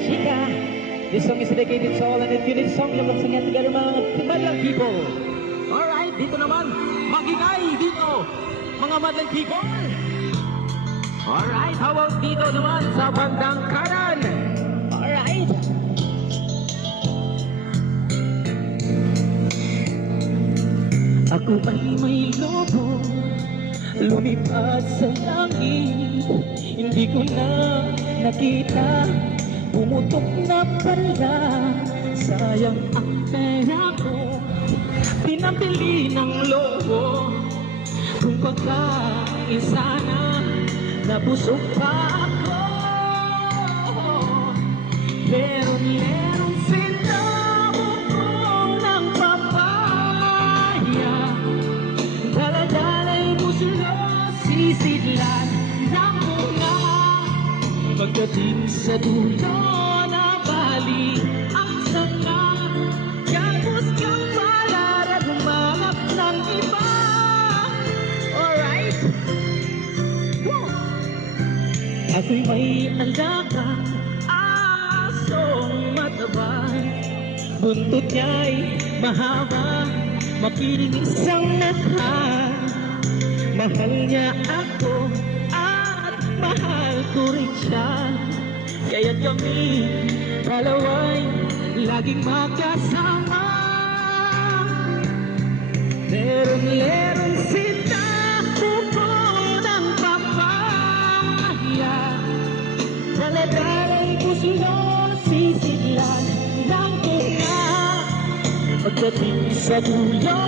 Chica. This song is dedicated to all and if you need song, you can sing it together mga madlang people. Alright, dito naman, magigay dito, mga madlang people. Alright, how about dito naman sa bandang kanan? Alright. Ako ay may lobo, lumipad sa langit. Hindi ko na nakita, pumutok na pala. Sayang ang pera ko, pinabili ng lobo. Kung pagkain sana, nabusog pa ako. Pero meron sinabukong ng papaya. Daladalay mo sila, sisidlan ng bunga. Pagdating sa dulo na bali ang sanga, kapos kang pala humanap ng iba. Alright? Ako'y may alagang asong mataba. Buntot niya'y mahaba, makinis ang nata. Mahal niya ako at mahal ko rin siya. Kaya't kami dalawa'y laging magkasama. Lerong-lerong sila bukong ng papaya. Daladalay ko sila, sisiglan ng bunga. Pagdating sa dulo